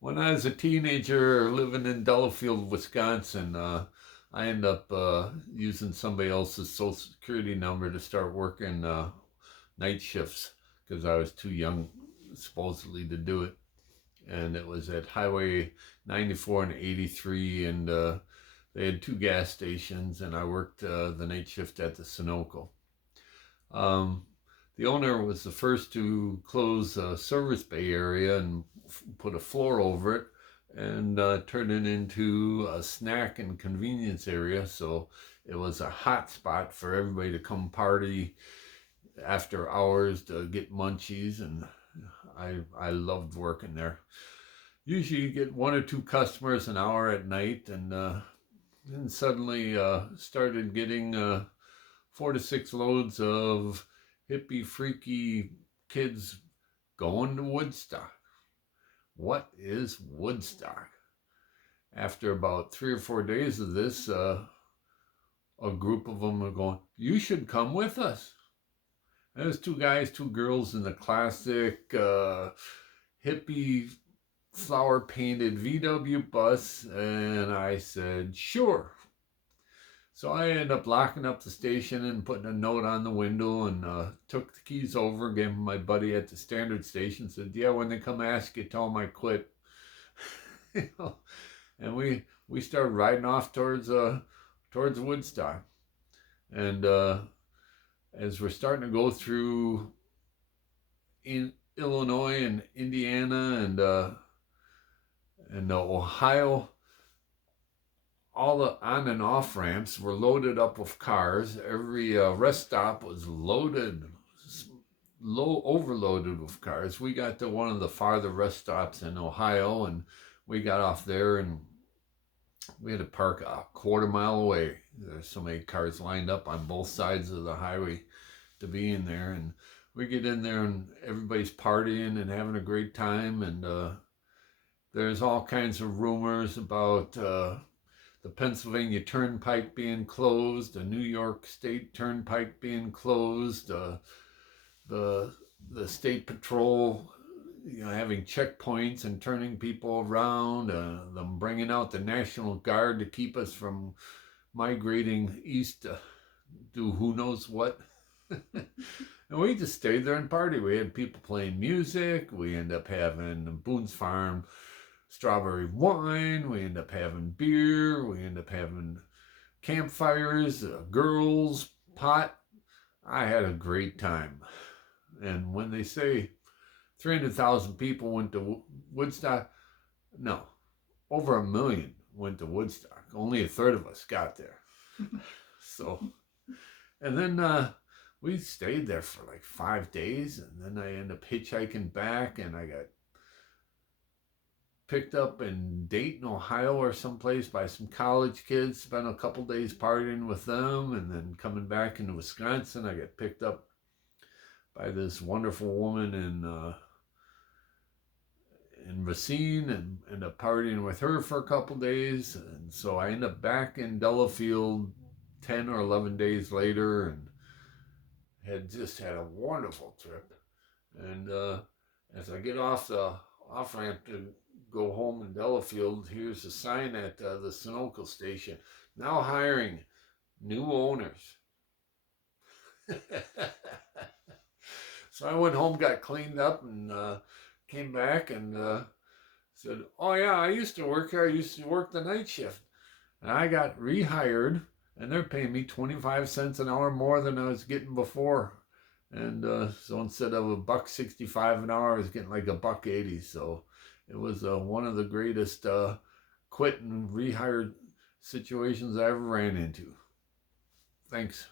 When I was a teenager living in Delafield, Wisconsin, I ended up using somebody else's social security number to start working night shifts because I was too young, supposedly, to do it. And it was at Highway 94 and 83, and they had two gas stations, and I worked the night shift at the Sunoco. Um, the owner was the first to close a service bay area and put a floor over it and turn it into a snack and convenience area. So it was a hot spot for everybody to come party after hours to get munchies, and I loved working there. Usually you get one or two customers an hour at night, and then suddenly started getting 4 to 6 loads of hippie, freaky kids going to Woodstock. What is Woodstock? After about 3 or 4 days of this, a group of them are going, "You should come with us." There's two guys, two girls in the classic hippie flower painted VW bus, and I said, "Sure." So I ended up locking up the station and putting a note on the window, and took the keys over, gave them my buddy at the standard station, said, "Yeah, when they come ask you, tell them I quit." You know, and we started riding off towards Woodstock. And as we're starting to go through in Illinois and Indiana and Ohio, all the on and off ramps were loaded up with cars. Every rest stop was overloaded with cars. We got to one of the farther rest stops in Ohio, and we got off there, and we had to park a quarter mile away. There's so many cars lined up on both sides of the highway to be in there, and we get in there, and everybody's partying and having a great time, and there's all kinds of rumors about the Pennsylvania Turnpike being closed, the New York State Turnpike being closed, the the state patrol, having checkpoints and turning people around, them bringing out the National Guard to keep us from migrating east to do who knows what. And we just stayed there and party. We had people playing music. We ended up having Boone's Farm strawberry wine. We end up having beer. We end up having campfires, girls, pot. I had a great time. And when they say 300,000 people went to Woodstock, no, over 1 million went to Woodstock. Only a third of us got there. So, and then we stayed there for like 5 days, and then I ended up hitchhiking back, and I got picked up in Dayton, Ohio, or someplace by some college kids. Spent a couple days partying with them, and then coming back into Wisconsin, I got picked up by this wonderful woman in Racine, and ended up partying with her for a couple days. And so I ended up back in Delafield 10 or 11 days later, and had just had a wonderful trip. And as I get off the off ramp to go home in Delafield, here's a sign at the Sunoco station: now hiring new owners. So I went home, got cleaned up, and came back and said, "Oh yeah, I used to work here. I used to work the night shift." And I got rehired, and they're paying me 25 cents an hour more than I was getting before. And so instead of $1.65 an hour, I was getting like $1.80. So it was one of the greatest quit and rehired situations I ever ran into. Thanks.